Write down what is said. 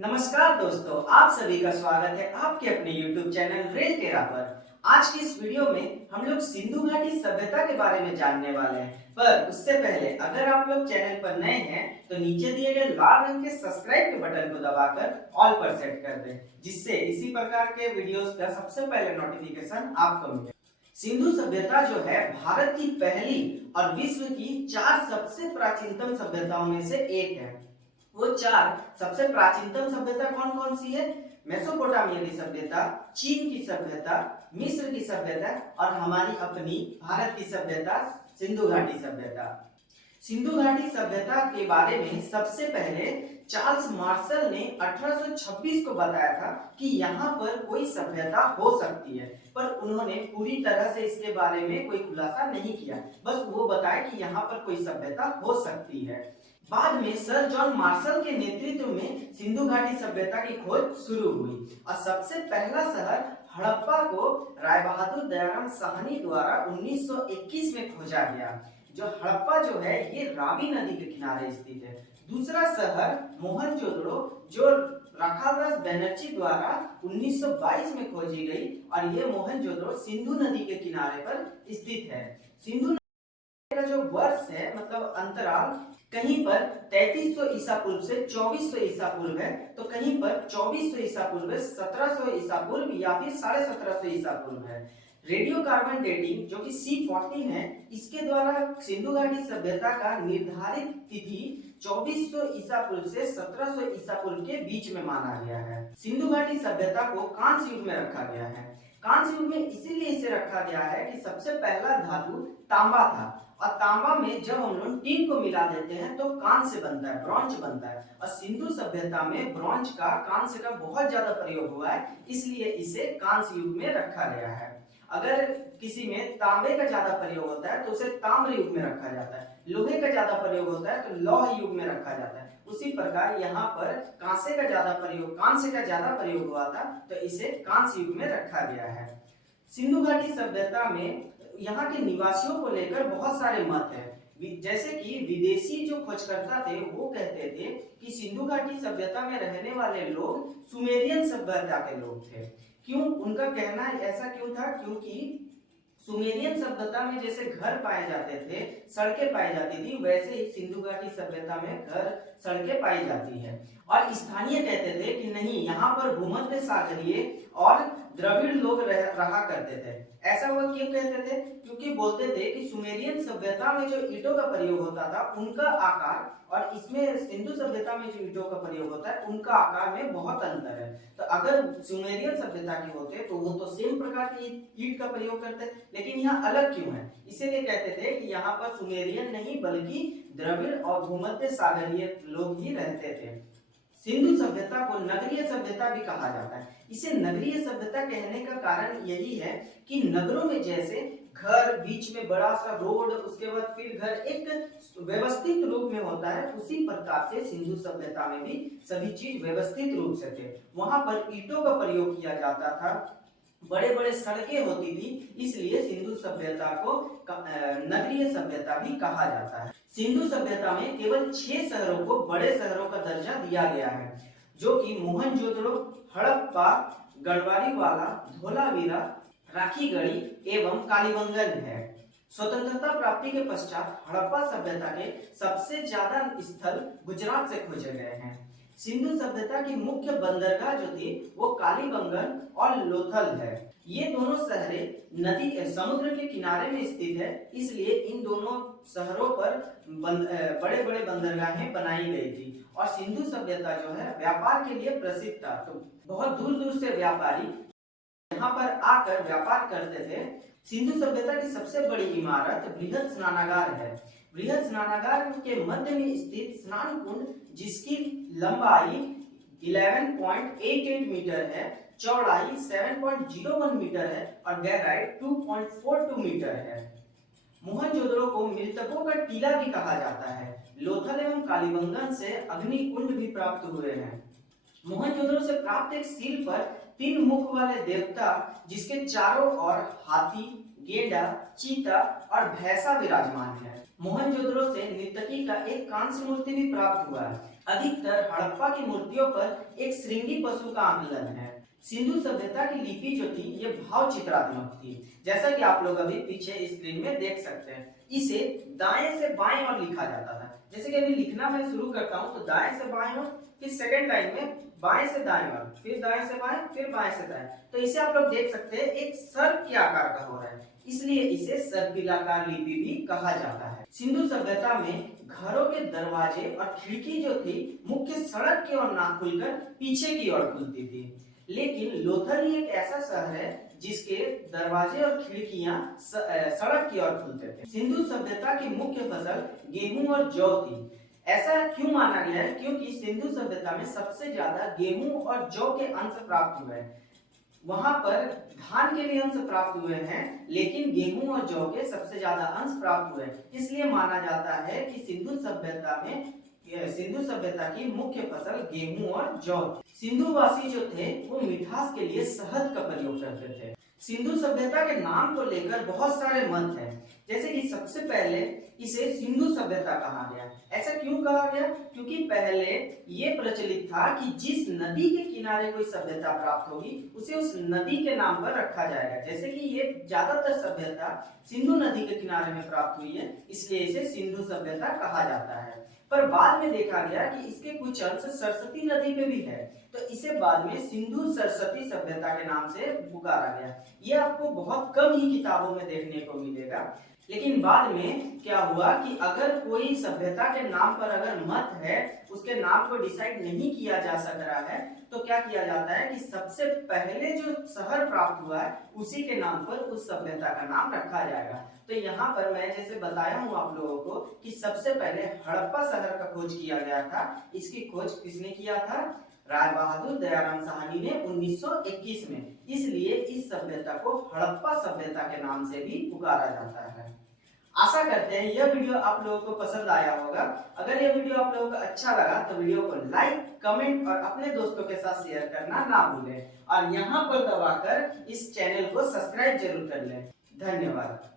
नमस्कार दोस्तों, आप सभी का स्वागत है आपके अपने YouTube चैनल रेल टेरा पर। आज की इस वीडियो में हम लोग सिंधु घाटी सभ्यता के बारे में जानने वाले हैं। पर उससे पहले अगर आप लोग चैनल पर नए हैं तो नीचे दिए गए लाल रंग के सब्सक्राइब के बटन को दबाकर ऑल पर सेट कर दें, जिससे इसी प्रकार के वीडियोस का सबसे पहले नोटिफिकेशन आपको मिले। सिंधु सभ्यता जो है भारत की पहली और विश्व की 4 सबसे प्राचीनतम सभ्यताओं में से एक है। वो 4 सबसे प्राचीनतम सभ्यता कौन कौन सी है? मेसोपोटामिया की सभ्यता, चीन की सभ्यता, मिस्र की सभ्यता और हमारी अपनी भारत की सभ्यता सिंधु घाटी सभ्यता। सिंधु घाटी सभ्यता के बारे में सबसे पहले चार्ल्स मार्शल ने 1826 को बताया था कि यहाँ पर कोई सभ्यता हो सकती है, पर उन्होंने पूरी तरह से इसके बारे में कोई खुलासा नहीं किया। बस वो बताया कि यहाँ पर कोई सभ्यता हो सकती है। बाद में सर जॉन मार्शल के नेतृत्व में सिंधु घाटी सभ्यता की खोज शुरू हुई और सबसे पहला शहर हड़प्पा को राय बहादुर दयाराम साहनी द्वारा 1921 में खोजा गया। जो हड़प्पा जो है ये रावी नदी के किनारे स्थित है। दूसरा शहर मोहनजोदड़ो जो राखालदास बनर्जी द्वारा 1922 में खोजी गई और ये मोहनजोदड़ो सिंधु नदी के किनारे पर स्थित है। सिंधु का जो वर्ष है मतलब अंतराल कहीं पर 3300 ईसा पूर्व से 2400 ईसा पूर्व है, तो कहीं पर 2400 ईसा पूर्व, 1700 ईसा पूर्व या फिर 1750 ईसा पूर्व है। रेडियो कार्बन डेटिंग जो कि C14 है, इसके द्वारा सिंधु घाटी सभ्यता का निर्धारित तिथि 2400 ईसा पूर्व से 1700 ईसा पूर्व के बीच में माना गया है। सिंधु घाटी सभ्यता को कांस्य युग में रखा गया है। कांस्य युग में इसीलिए इसे रखा गया है कि सबसे पहला धातु तांबा था और तांबा में जब हम लोग टीन को मिला देते हैं तो कांस्य बनता है, ब्रॉन्ज बनता है। और सिंधु सभ्यता में ब्रॉन्ज का, कांस्य का बहुत ज्यादा प्रयोग हुआ है, इसलिए इसे कांस्य युग में रखा गया है। अगर किसी में तांबे का ज्यादा प्रयोग होता है तो उसे ताम्र युग में रखा जाता है, लोहे का ज्यादा प्रयोग होता है तो लौह युग में रखा जाता है। उसी प्रकार यहाँ पर कांसे का ज्यादा प्रयोग हुआ था तो इसे कांस्य युग में रखा गया है। सिंधु घाटी सभ्यता में यहाँ के निवासियों को लेकर बहुत सारे मत हैं। जैसे कि विदेशी जो खोजकर्ता थे वो कहते थे कि सिंधु घाटी सभ्यता में रहने वाले लोग सुमेरियन सभ्यता के लोग थे। क्यों उनका कहना ऐसा क्यों था? क्योंकि सुमेरियन सभ्यता में जैसे घर पाए जाते थे, सड़कें पाई जाती थी, वैसे ही सिंधु घाटी सभ्यता में घर, सड़कें पाई जाती है। और स्थानीय कहते थे कि नहीं, यहाँ पर भूमध्य सागरीय और द्रविड़ लोग रहा करते थे। ऐसा वो क्यों कहते थे? क्योंकि बोलते थे कि सुमेरियन सभ्यता में जो ईंटों का प्रयोग होता था उनका आकार और इसमें सिंधु सभ्यता में जो ईंटों का प्रयोग होता है उनका आकार में बहुत अंतर है। तो अगर सुमेरियन सभ्यता के होते तो वो तो सेम प्रकार की ईंट का प्रयोग करते, लेकिन यहाँ अलग क्यों है? इसीलिए कहते थे कि यहाँ पर सुमेरियन नहीं बल्कि द्रविड़ और भूमध्य सागरीय लोग ही रहते थे। सिंधु सभ्यता को नगरीय सभ्यता भी कहा जाता है। इसे नगरीय सभ्यता कहने का कारण यही है कि नगरों में जैसे घर, बीच में बड़ा सा रोड, उसके बाद फिर घर एक व्यवस्थित रूप में होता है, उसी प्रकार से सिंधु सभ्यता में भी सभी चीज व्यवस्थित रूप से थे। वहां पर ईंटों का प्रयोग किया जाता था, बड़े बड़े सड़कें होती थी, इसलिए सिंधु सभ्यता को नगरीय सभ्यता भी कहा जाता है। सिंधु सभ्यता में केवल 6 शहरों को बड़े शहरों का दर्जा दिया गया है, जो कि मोहनजोदड़ो, हड़प्पा, गढ़वालीवाला, धोलावीरा, राखीगढ़ी एवं कालीबंगन है। स्वतंत्रता प्राप्ति के पश्चात हड़प्पा सभ्यता के सबसे ज्यादा स्थल गुजरात से खोजे गए हैं। सिंधु सभ्यता की मुख्य बंदरगाह जो थी वो कालीबंगन और लोथल है। ये दोनों शहरें नदी समुद्र के किनारे में स्थित है, इसलिए इन दोनों शहरों पर बड़े बड़े बंदरगाहें बनाई गई थी। और सिंधु सभ्यता जो है व्यापार के लिए प्रसिद्ध था, तो बहुत दूर दूर से व्यापारी यहाँ पर आकर व्यापार करते थे। सिंधु सभ्यता की सबसे बड़ी इमारत बृहद स्नानागार है। बृहद स्नानागार के मध्य में स्थित स्नान कुंड, जिसकी लंबाई 11.88 मीटर है, चौड़ाई 7.01 मीटर है और गहराई 2.42 मीटर है। मोहनजोदड़ो को मृतकों का टीला भी कहा जाता है। लोथल एवं कालीबंगन से अग्नि कुंड भी प्राप्त हुए हैं। मोहनजोदड़ो से प्राप्त एक सिर पर 3 मुख वाले देवता, जिसके चारों ओर हाथी, गेंडा, चीता और भैंसा विराजमान है। मोहनजोदड़ो से नर्तकी का एक कांस्य मूर्ति भी प्राप्त हुआ है। अधिकतर हड़प्पा की मूर्तियों पर एक श्रृंगी पशु का आंकलन है। सिंधु सभ्यता की लिपि जो थी ये भाव चित्रात्मक थी, जैसा कि आप लोग अभी पीछे स्क्रीन में देख सकते हैं। इसे दाएं से बाएं ओर लिखा जाता था। जैसे कि अभी लिखना मैं शुरू करता हूं तो दाएं से बाएं ओर, फिर सेकंड लाइन में बाएं से दाएं ओर, फिर दाएं से बाएं, फिर बाएं से दाएं। तो इसे आप लोग देख सकते हैं एक सर्प के आकार का हो रहा है, इसलिए इसे सर्पिलाकार लिपि भी कहा जाता है। सिंधु सभ्यता में घरों के दरवाजे और खिड़की जो थी मुख्य सड़क की ओर ना खुलकर पीछे की ओर खुलती थी। लेकिन लोथल ही एक ऐसा शहर है जिसके दरवाजे और खिड़कियां सड़क की ओर खुलते थे। सिंधु सभ्यता की मुख्य फसल गेहूं और जौ थी। ऐसा क्यों माना गया है? क्योंकि सिंधु सभ्यता में सबसे ज्यादा गेहूं और जौ के अंश प्राप्त हुए हैं। वहां पर धान के भी अंश प्राप्त हुए हैं, लेकिन गेहूं और जौ के सबसे ज्यादा अंश प्राप्त हुए हैं। इसलिए माना जाता है कि सिंधु सभ्यता की मुख्य फसल गेहूं और जौ। सिंधुवासी जो थे वो मिठास के लिए शहद का प्रयोग करते थे। सिंधु सभ्यता के नाम को लेकर बहुत सारे मत हैं। जैसे कि सबसे पहले इसे सिंधु सभ्यता कहा गया। ऐसा क्यों कहा गया? क्योंकि पहले ये प्रचलित था कि जिस नदी के किनारे कोई सभ्यता प्राप्त होगी उसे उस नदी के नाम पर रखा जाएगा। जैसे कि ये ज्यादातर सभ्यता सिंधु नदी के किनारे में प्राप्त हुई है, इसलिए इसे सिंधु सभ्यता कहा जाता है। पर बाद में देखा गया कि इसके कुछ अंश सरस्वती नदी पे भी है, तो इसे बाद में सिंधु सरस्वती सभ्यता के नाम से पुकारा गया। ये आपको बहुत कम ही किताबों में देखने को मिलेगा। लेकिन बाद में क्या हुआ कि अगर कोई सभ्यता के नाम पर अगर मत है, उसके नाम को डिसाइड नहीं किया जा सक रहा है, तो क्या किया जाता है कि सबसे पहले जो शहर प्राप्त हुआ है उसी के नाम पर उस सभ्यता का नाम रखा जाएगा। तो यहाँ पर मैं जैसे बताया हूँ आप लोगों को कि सबसे पहले हड़प्पा शहर का खोज किया गया था। इसकी खोज किसने किया था? राय बहादुर दयाराम साहनी ने 1921 में। इसलिए इस सभ्यता को हड़प्पा सभ्यता के नाम से भी पुकारा जाता है। आशा करते हैं यह वीडियो आप लोगों को पसंद आया होगा। अगर यह वीडियो आप लोगों को अच्छा लगा तो वीडियो को लाइक, कमेंट और अपने दोस्तों के साथ शेयर करना ना भूलें और यहाँ पर दबाकर इस चैनल को सब्सक्राइब जरूर कर लें। धन्यवाद।